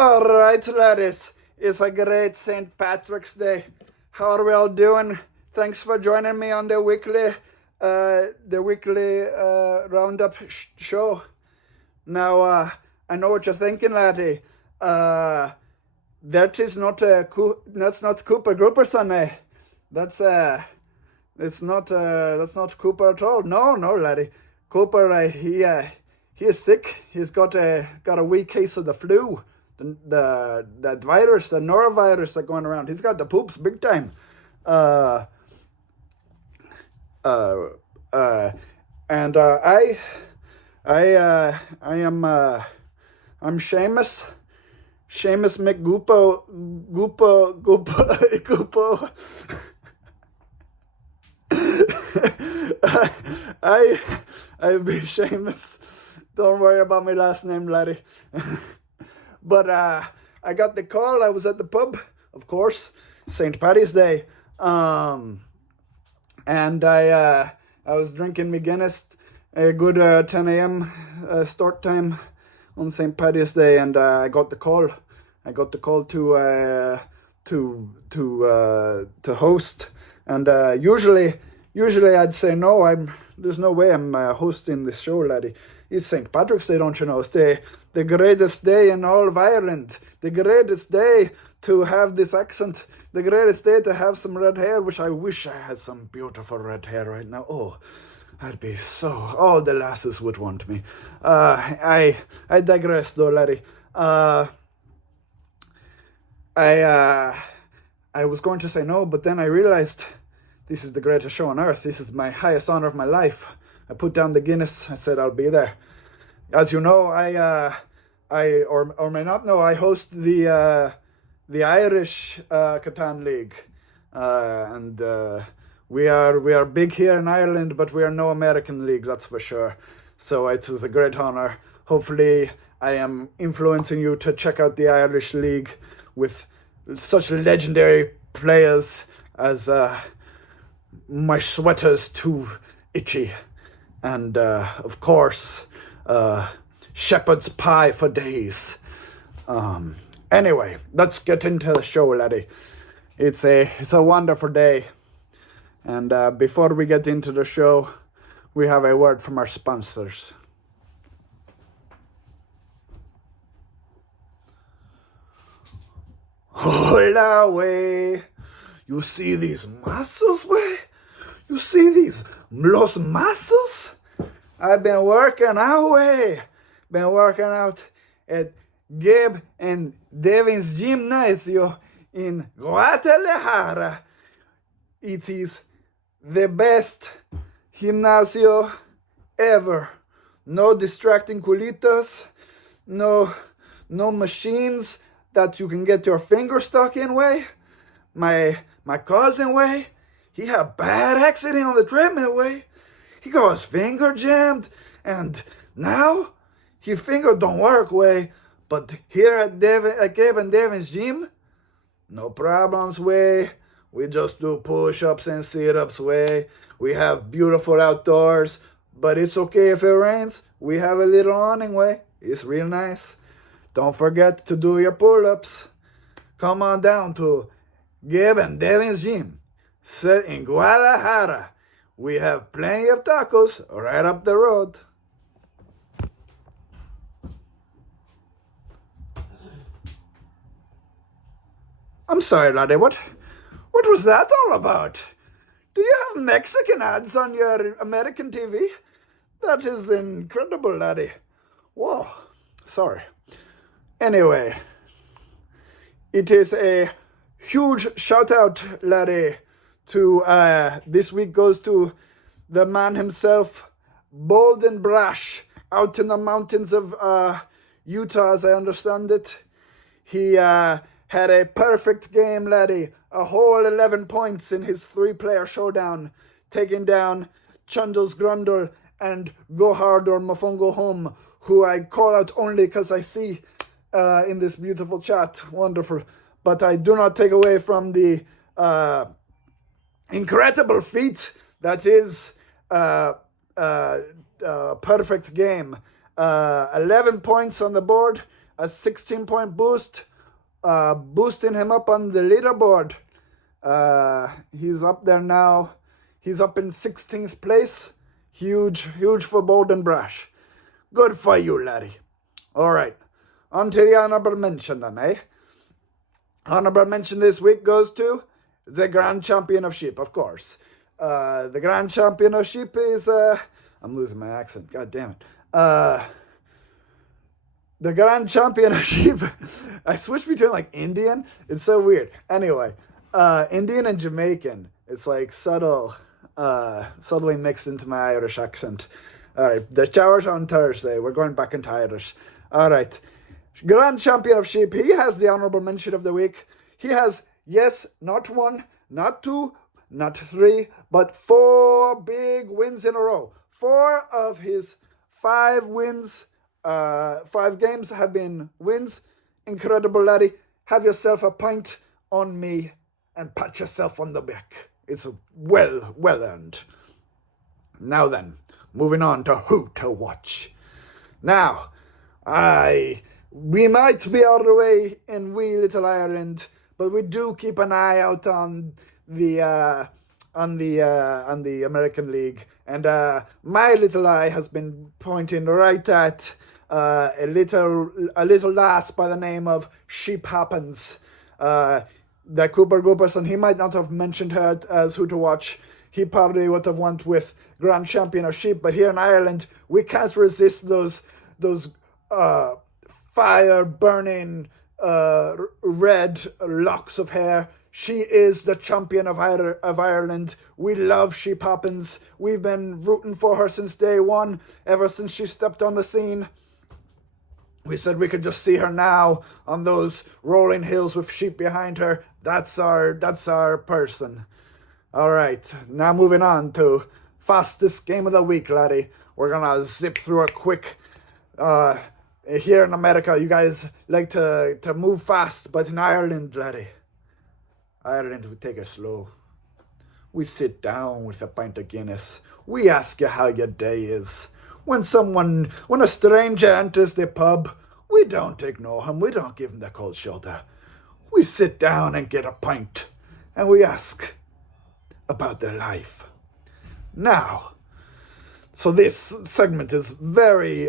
All right, laddies. It's a great St. Patrick's Day. How are we all doing? Thanks for joining me on the weekly roundup show. Now, I know what you're thinking, laddie. That's not Cooper Gruperson, eh? That's that's not Cooper at all. No, laddie. Cooper, he is sick. He's got a wee case of the flu. That virus, the norovirus that going around. He's got the poops big time. And I'm Seamus McGoopo Goopo. I be Seamus. Don't worry about my last name, laddie. But I got the call. I was at the pub, of course, St. Paddy's Day, and I was drinking my Guinness, a good 10 a.m. Start time on St. Paddy's Day, and I got the call. I got the call to host, and usually I'd say no. There's no way I'm hosting this show, laddie. It's St. Patrick's Day, don't you know? It's the greatest day in all of Ireland. The greatest day to have this accent. The greatest day to have some red hair, which I wish I had some beautiful red hair right now. Oh, I'd be so... All the lasses would want me. I digress, though, laddie. I was going to say no, but then I realized this is the greatest show on earth. This is my highest honor of my life. I put down the Guinness. I said I'll be there. As you know, I may not know, I host the Irish Catan League, and we are big here in Ireland, but we are no American league, that's for sure. So it was a great honor. Hopefully, I am influencing you to check out the Irish League with such legendary players as my sweater's too itchy. And, of course, shepherd's pie for days. Anyway, let's get into the show, laddie. It's a wonderful day. And before we get into the show, we have a word from our sponsors. Hola, way. You see these muscles, way? You see these los muscles? I've been working out, way. Been working out at Gabe and Devin's Gymnasio in Guadalajara. It is the best gymnasio ever. No distracting culitas, no machines that you can get your finger stuck in, way. My cousin, way, he had a bad accident on the treadmill, way. He got his finger jammed, and now his finger don't work, way. But here at Gabe and Devin's gym, no problems, way. We just do push-ups and sit-ups, way. We have beautiful outdoors, but it's okay if it rains. We have a little awning, way. It's real nice. Don't forget to do your pull-ups. Come on down to Gabe and Devin's gym, set in Guadalajara. We have plenty of tacos right up the road. I'm sorry, laddie, what was that all about? Do you have Mexican ads on your American TV? That is incredible, laddie. Whoa, sorry. Anyway, it is a huge shout out, laddie, to this week goes to the man himself, bold and brash, out in the mountains of Utah, as I understand it. He had a perfect game, laddie, a whole 11 points in his 3-player showdown, taking down Chundles Grundle and Go Hard or Mofongo Home, who I call out only because I see in this beautiful chat. Wonderful. But I do not take away from the incredible feat that is perfect game. 11 points on the board. a 16-point boost, boosting him up on the leaderboard. He's up there now. He's up in 16th place. Huge for Bolden Brash. Good for you, laddie. All right. On to the honorable mention then, eh? Honorable mention this week goes to the Grand Champion of Sheep, of course. The Grand Champion of Sheep is, I'm losing my accent, god damn it. The Grand Champion of Sheep, I switched between like Indian, it's so weird. Anyway, Indian and Jamaican, it's like subtly mixed into my Irish accent. All right, the showers on Thursday, we're going back into Irish. All right. Grand Champion of Sheep, he has the honorable mention of the week. He has, yes, not 1, not 2, not 3, but 4 big wins in a row. 4 of his 5 wins, 5 games have been wins. Incredible, laddie. Have yourself a pint on me and pat yourself on the back. It's well earned. Now then, moving on to who to watch. Now, we might be out of the way in wee little Ireland, but we do keep an eye out on the American League, and my little eye has been pointing right at a little lass by the name of Sheep Happens. The Cooper Gooperson, he might not have mentioned her as who to watch. He probably would have went with Grand Champion of Sheep, but here in Ireland, we can't resist those fire-burning red locks of hair. She is the champion of Ireland. We love Sheep Happens. We've been rooting for her since day one, ever since she stepped on the scene. We said we could just see her now on those rolling hills with sheep behind her. That's our person. All right, now moving on to fastest game of the week, laddie. We're gonna zip through a quick. Here in America, you guys like to move fast, but in Ireland, laddie, Ireland, we take it slow. We sit down with a pint of Guinness. We ask you how your day is. When a stranger enters the pub, we don't ignore him. We don't give him the cold shoulder. We sit down and get a pint, and we ask about their life. Now, so this segment is very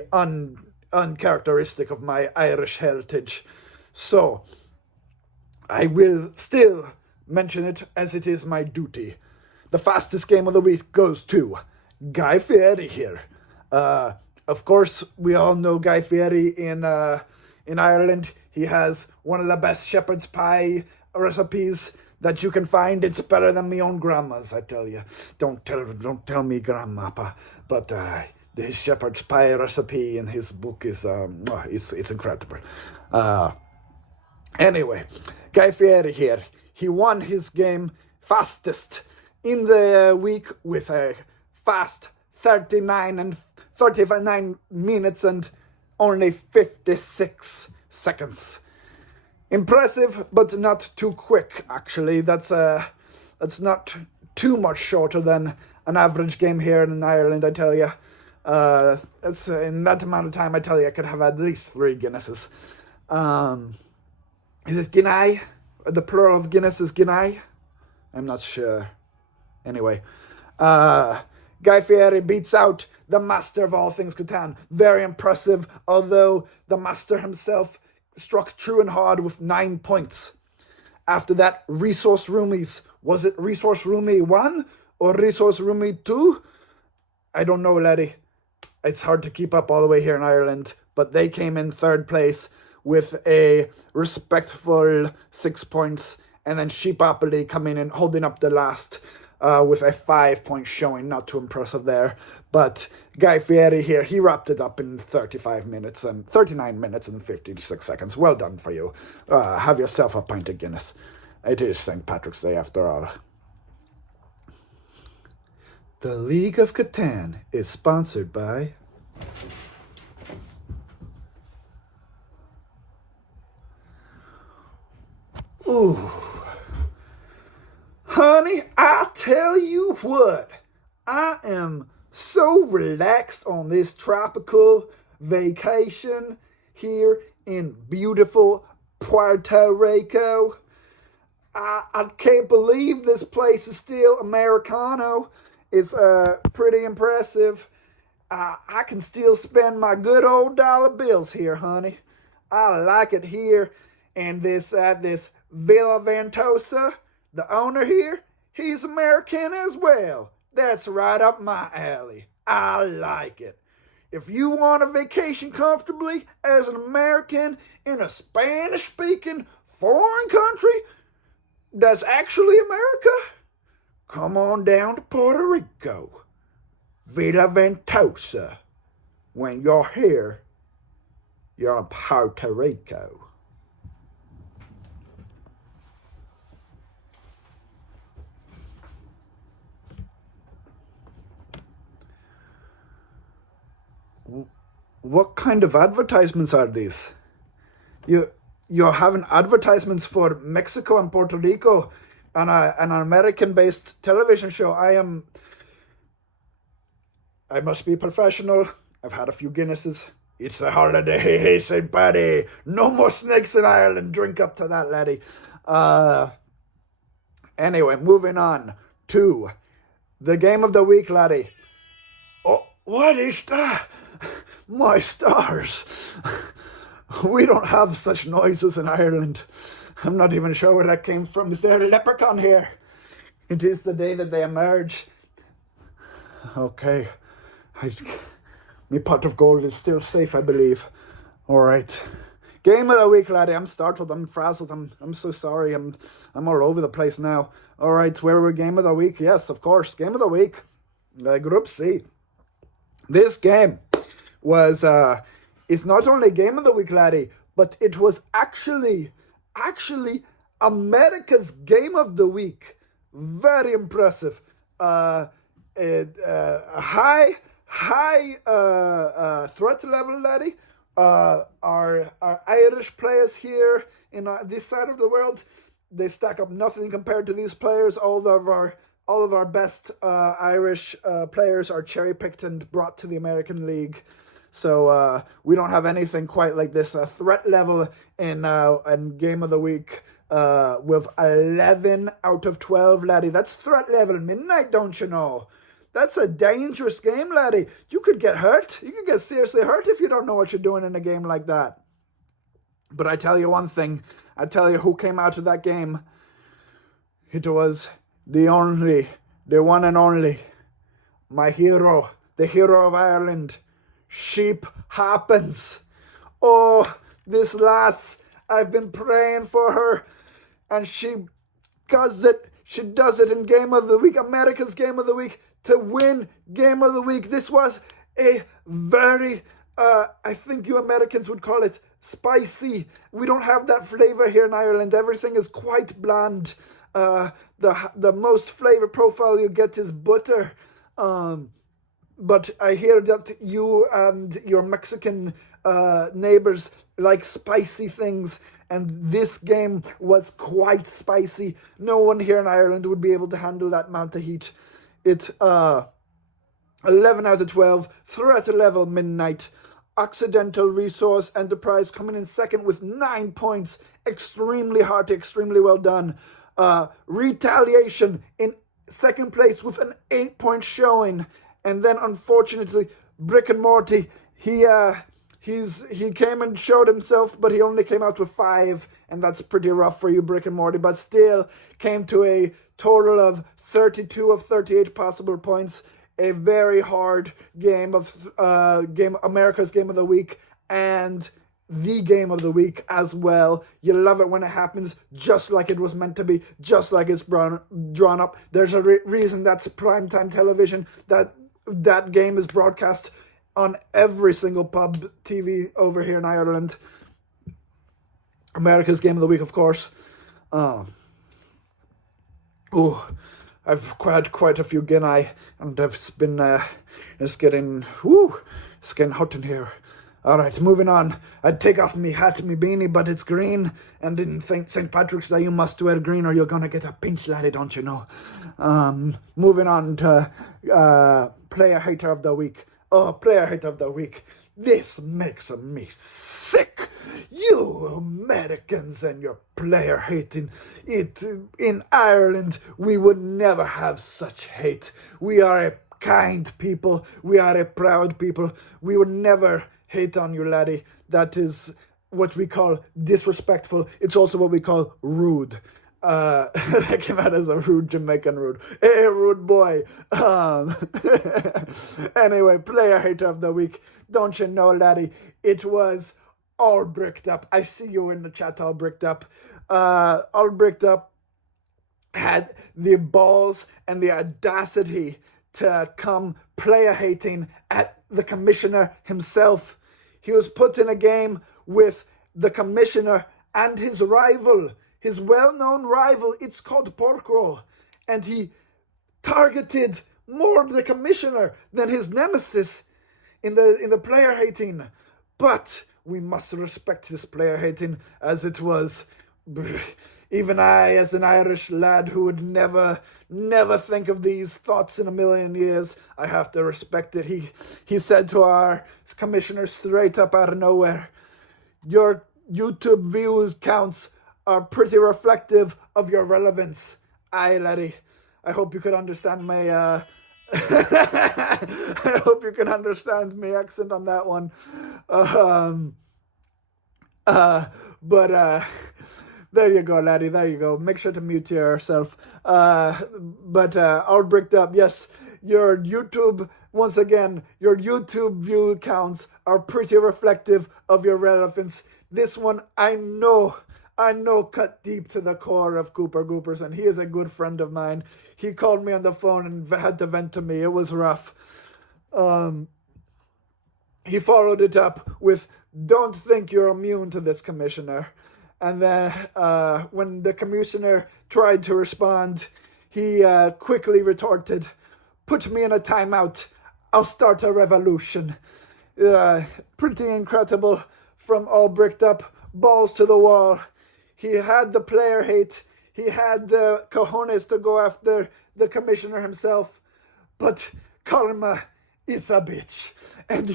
uncharacteristic of my Irish heritage, so I will still mention it as it is my duty. The fastest game of the week goes to Guy Fieri here. Of course, we all know Guy Fieri in Ireland. He has one of the best shepherd's pie recipes that you can find. It's better than my own grandma's, I tell you. Don't tell me grandmappa, but his shepherd's pie recipe in his book is it's incredible. Anyway, Guy Fieri here. He won his game fastest in the week with a fast 39 minutes and only 56 seconds. Impressive, but not too quick, actually. That's not too much shorter than an average game here in Ireland, I tell you. That's in that amount of time, I tell you, I could have at least 3 Guinnesses. Is it Guinness? The plural of Guinness is Guinness? I'm not sure. Anyway, Guy Fieri beats out the master of all things Catan. Very impressive, although the master himself struck true and hard with 9 points. After that, Resource Roomies. Was it Resource Roomie 1 or Resource Roomie 2? I don't know, laddie. It's hard to keep up all the way here in Ireland, but they came in 3rd place with a respectful 6 points, and then Sheepopoly coming in, holding up the last with a 5-point showing. Not too impressive there, but Guy Fieri here, he wrapped it up in 39 minutes and 56 seconds. Well done for you. Have yourself a pint of Guinness. It is St. Patrick's Day after all. The League of Catan is sponsored by Ooh. Honey, I tell you what, I am so relaxed on this tropical vacation here in beautiful Puerto Rico. I can't believe this place is still Americano. It's pretty impressive. I can still spend my good old dollar bills here, honey. I like it here. And this Villa Ventosa, the owner here, he's American as well. That's right up my alley. I like it. If you want to vacation comfortably as an American in a Spanish-speaking foreign country that's actually America, come on down to Puerto Rico. Villa Ventosa. When you're here, you're in Puerto Rico. What kind of advertisements are these? You're having advertisements for Mexico and Puerto Rico on an American-based television show. I must be professional. I've had a few Guinnesses. It's a holiday, St. Paddy. No more snakes in Ireland. Drink up to that, laddie. Anyway, moving on to the game of the week, laddie. Oh, what is that? My stars. We don't have such noises in Ireland. I'm not even sure where that came from. Is there a leprechaun here? It is the day that they emerge. Okay. My pot of gold is still safe, I believe. All right. Game of the week, laddie. I'm startled. I'm frazzled. I'm so sorry. I'm all over the place now. All right. Where were game of the week? Yes, of course. Game of the week. Group C. This game was it's not only game of the week, laddie, but it was actually America's game of the week. Very impressive. High threat level, laddie. Our Irish players here in this side of the world, they stack up nothing compared to these players. All of our best Irish players are cherry picked and brought to the American League. So we don't have anything quite like this threat level in game of the week with 11 out of 12, laddie. That's threat level midnight, don't you know? That's a dangerous game, laddie. You could get hurt. You could get seriously hurt if you don't know what you're doing in a game like that. But I tell you one thing. I tell you who came out of that game. It was the one and only, my hero, the hero of Ireland, Sheep Happens. Oh, this lass, I've been praying for her, and she does it. She does it in Game of the Week, America's Game of the Week, to win Game of the Week. This was a very, I think you Americans would call it spicy. We don't have that flavor here in Ireland. Everything is quite bland. The most flavor profile you get is butter. But I hear that you and your Mexican neighbors like spicy things, and this game was quite spicy. No one here in Ireland would be able to handle that amount of heat. It 11 out of 12, threat level midnight. Occidental Resource Enterprise coming in second with 9 points. Extremely hearty, extremely well done. Retaliation in second place with an 8-point showing. And then, unfortunately, Brick and Morty, he came and showed himself, but he only came out with 5, and that's pretty rough for you, Brick and Morty, but still came to a total of 32 of 38 possible points. A very hard game of America's Game of the Week, and the game of the week as well. You love it when it happens, just like it was meant to be, just like it's drawn up. There's a reason that's primetime television, that game is broadcast on every single pub TV over here in Ireland. America's Game of the Week, of course. I've had quite a few Guinea, and it's been it's getting hot in here. All right, moving on. I'd take off me hat and me beanie, but it's green, and in St. Patrick's Day you must wear green or you're gonna get a pinch, laddie, don't you know? Moving on to player hater of the week. Oh, player hater of the week. This makes me sick. You Americans and your player hating. It in Ireland we would never have such hate. We are a kind people. We are a proud people. We would never hate on you, laddie. That is what we call disrespectful. It's also what we call rude. That came out as a rude Jamaican rude. Hey, rude boy. Anyway, player hater of the week. Don't you know, laddie? It was all bricked up. I see you in the chat, all bricked up. All bricked up had the balls and the audacity to come player hating at the commissioner himself. He was put in a game with the commissioner and his rival, his well-known rival. It's called pork roll, and he targeted more the commissioner than his nemesis in the player hating. But we must respect this player hating, as it was. Even I, as an Irish lad who would never think of these thoughts in a million years, I have to respect it. He said to our commissioner straight up out of nowhere, your YouTube views counts are pretty reflective of your relevance. Aye, laddie. I hope you could understand my I hope you can understand my accent on that one. But there you go, laddie. There you go. Make sure to mute yourself. But all bricked up. Yes, your YouTube, once again, your YouTube view counts are pretty reflective of your relevance. This one, I know, cut deep to the core of Cooper Goopers, and he is a good friend of mine. He called me on the phone and had to vent to me. It was rough. He followed it up with, "Don't think you're immune to this, Commissioner." And then when the commissioner tried to respond, he quickly retorted, "Put me in a timeout. I'll start a revolution." Pretty incredible from all bricked up, balls to the wall. He had the player hate. He had the cojones to go after the commissioner himself. But karma is a bitch. And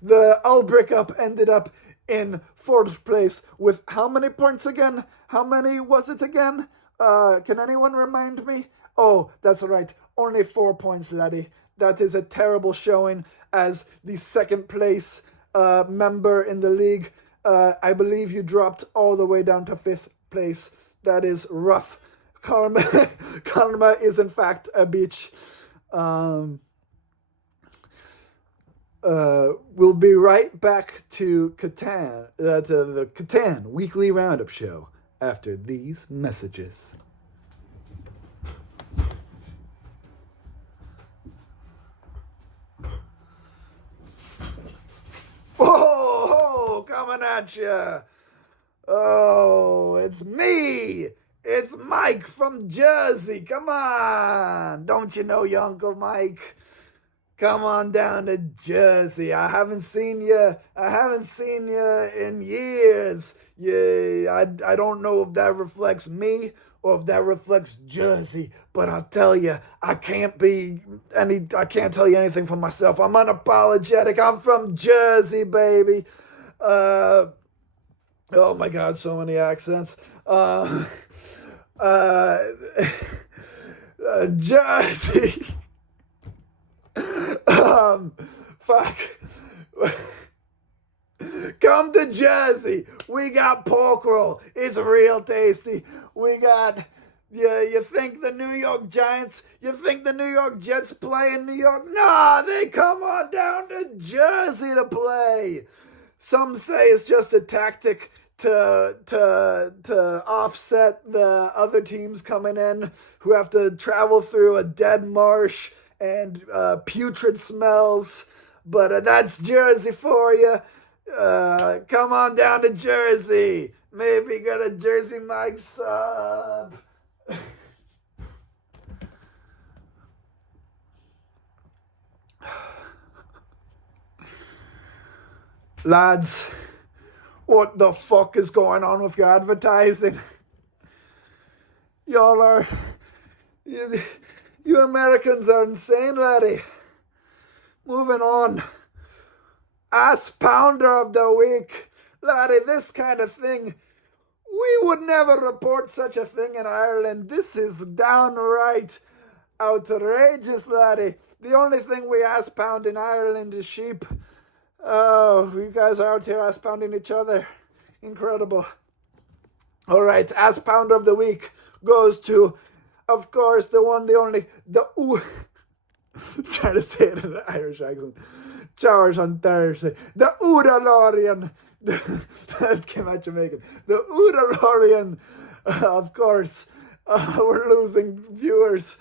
the all brick up ended up in fourth place with how many points again? How many was it again? Can anyone remind me? Oh, that's right. Only 4 points, laddie. That is a terrible showing as the second place member in the league. I believe you dropped all the way down to 5th place. That is rough. Karma is in fact a bitch. We'll be right back to Catan, the Catan Weekly Roundup Show after these messages. Oh, coming at you. Oh, it's me. It's Mike from Jersey. Come on. Don't you know your Uncle Mike? Come on down to Jersey. I haven't seen you in years. Yeah, I don't know if that reflects me or if that reflects Jersey, but I'll tell you, I can't tell you anything for myself. I'm unapologetic. I'm from Jersey, baby. Oh my God, so many accents. Jersey. Fuck. Come to Jersey. We got pork roll. It's real tasty. We got, you think the New York Giants, you think the New York Jets play in New York? Nah, they come on down to Jersey to play. Some say it's just a tactic to offset the other teams coming in who have to travel through a dead marsh and putrid smells. But that's Jersey for you. Come on down to Jersey. Maybe get a Jersey Mike sub. Lads, what the fuck is going on with your advertising? Y'all are... You Americans are insane, laddie. Moving on. Ass Pounder of the Week. Laddie, this kind of thing, we would never report such a thing in Ireland. This is downright outrageous, laddie. The only thing we ass pound in Ireland is sheep. Oh, you guys are out here ass pounding each other. Incredible. All right, ass pounder of the week goes to, of course, the one, the only, the ooh. Trying to say it in an Irish accent. George on Thursday. The Udalorian. That came out Jamaican. The Udalorian, of course. We're losing viewers.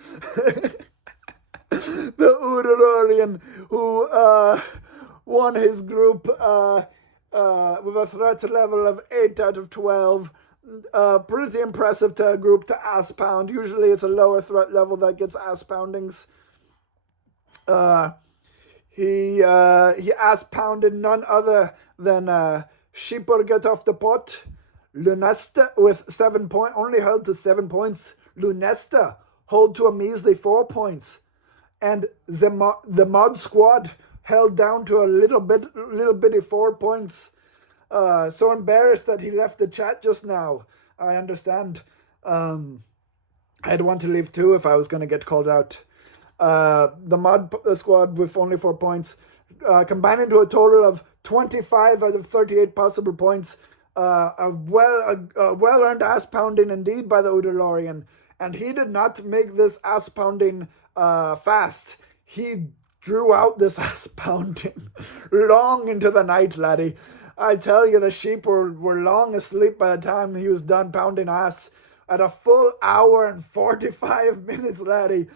The Udalorian, who won his group with a threat level of 8 out of 12. Pretty impressive to a group to ass pound. Usually it's a lower threat level that gets ass poundings. He ass pounded none other than Shipper Get Off the Pot, Lunesta with 7 points, only held to 7 points. Lunesta hold to a measly 4 points, and the Mod Squad held down to a little bitty 4 points. So embarrassed that he left the chat just now. I understand. I'd want to leave too if I was going to get called out. The Mod Squad with only 4 points, combined into a total of 25 out of 38 possible points. A well-earned ass pounding indeed by the Udalorian. And he did not make this ass pounding fast. He drew out this ass pounding long into the night, laddie. I tell you, the sheep were long asleep by the time he was done pounding ass. At a full hour and 45 minutes, laddie.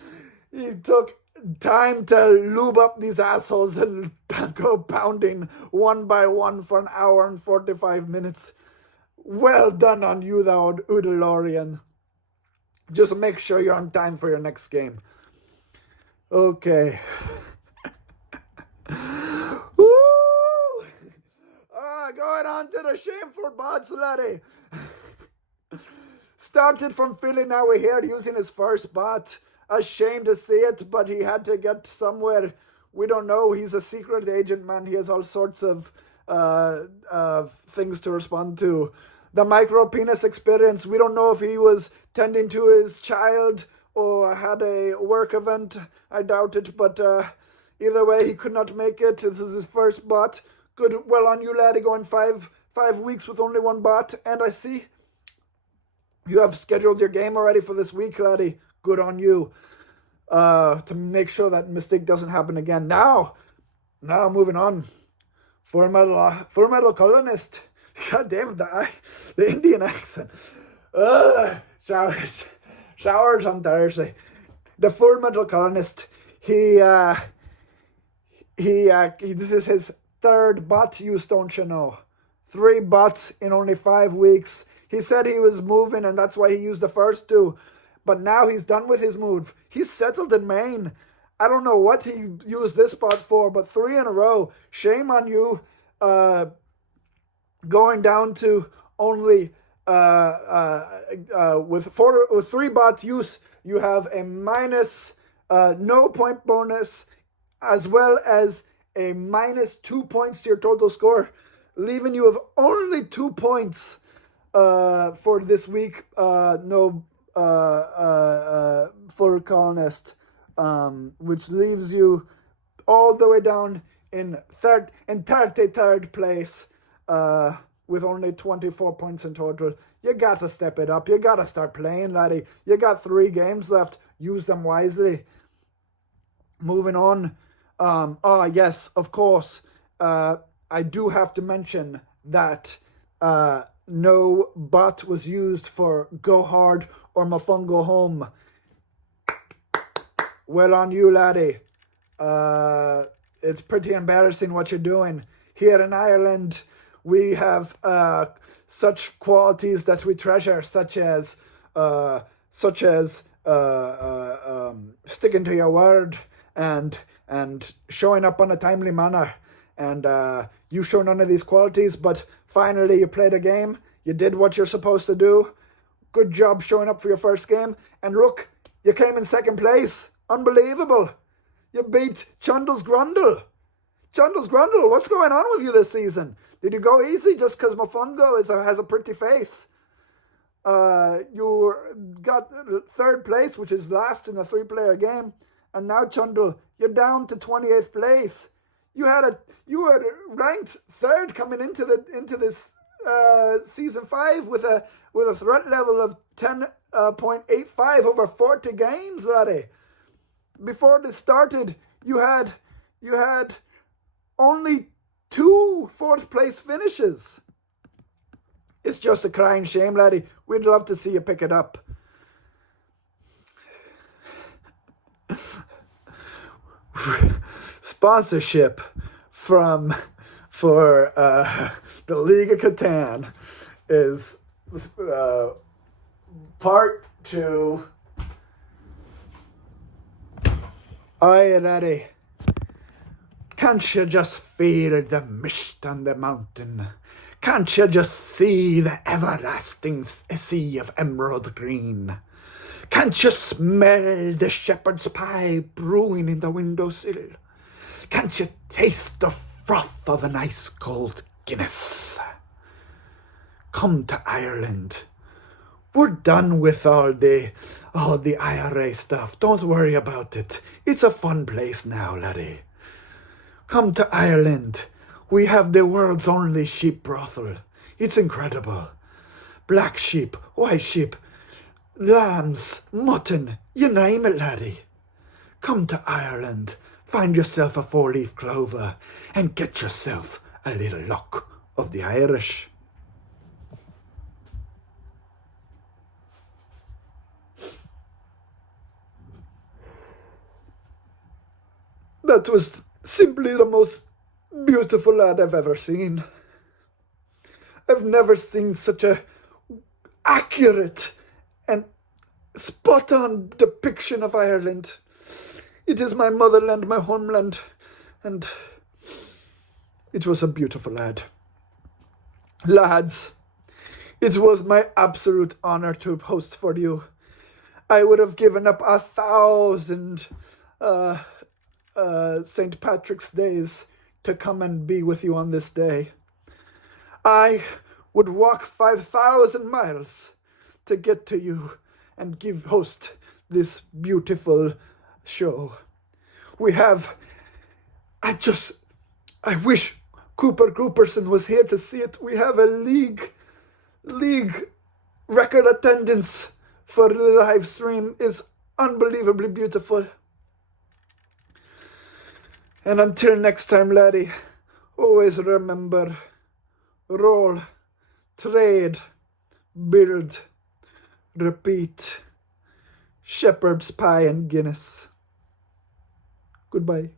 He took time to lube up these assholes and go pounding one by one for an hour and 45 minutes. Well done on you, thou Udalorian. Just make sure you're on time for your next game. Okay. Woo! Going on to the shameful bots, laddie. Started from Philly, now we're here using his first bot. Ashamed to see it, but he had to get somewhere. We don't know. He's a secret agent, man. He has all sorts of things to respond to. The micro penis experience. We don't know if he was tending to his child or had a work event. I doubt it, but either way, he could not make it. This is his first bot. Good, well on you, laddie. Going five weeks with only one bot, and I see you have scheduled your game already for this week, laddie. Good on you. To make sure that mistake doesn't happen again. Now moving on. Full Metal Colonist. God damn it, the Indian accent. Showers on Thursday. The Full Metal Colonist. This is his third bot use, don't you know? 3 bots in only 5 weeks. He said he was moving, and that's why he used the first 2. But now he's done with his move. He's settled in Maine. I don't know what he used this spot for, but 3 in a row. Shame on you. Going down to only with 3 bots use, you have a minus no point bonus, as well as a minus 2 points to your total score, leaving you with only 2 points for this week. For Colonist, which leaves you all the way down in 33rd place, with only 24 points in total. You gotta step it up. You gotta start playing, laddie. You got 3 games left. Use them wisely. Moving on. Yes, of course. I do have to mention that no bot was used for Go Hard or Mofongo Home. Well on you, laddie. It's pretty embarrassing what you're doing. Here in Ireland, we have such qualities that we treasure, such as sticking to your word and showing up on a timely manner. And you show none of these qualities, but finally you played a game. You did what you're supposed to do. Good job showing up for your first game. And look, you came in second place. Unbelievable. You beat Chundle's Grundle. Jundles Grundle, what's going on with you this season? Did you go easy just because Mofongo has a pretty face? You got third place, which is last in a 3-player game, and now Chundle, you're down to 28th place. You were ranked third coming into this season 5 with a threat level of 10.85 over 40 games, laddie. Before this started, you had only 2 fourth place finishes. It's just a crying shame, laddie. We'd love to see you pick it up. Sponsorship for the League of Catan is part 2. Aye, laddie. Can't you just feel the mist on the mountain? Can't you just see the everlasting sea of emerald green? Can't you smell the shepherd's pie brewing in the windowsill? Can't you taste the froth of an ice-cold Guinness? Come to Ireland. We're done with all the IRA stuff. Don't worry about it. It's a fun place now, laddie. Come to Ireland. We have the world's only sheep brothel. It's incredible. Black sheep, white sheep, lambs, mutton, you name it, laddie. Come to Ireland, find yourself a 4-leaf clover, and get yourself a little luck of the Irish. That was simply the most beautiful lad I've ever seen. I've never seen such a accurate and spot-on depiction of Ireland. It is my motherland, my homeland, and it was a beautiful lad. Lads, it was my absolute honor to host for you. I would have given up 1,000 St. Patrick's Days to come and be with you on this day. I would walk 5,000 miles to get to you and host this beautiful show. I wish Cooper Cooperson was here to see it. We have a league record attendance for the live stream. It's unbelievably beautiful. And until next time, laddie, always remember, roll, trade, build, repeat, shepherd's pie and Guinness. Goodbye.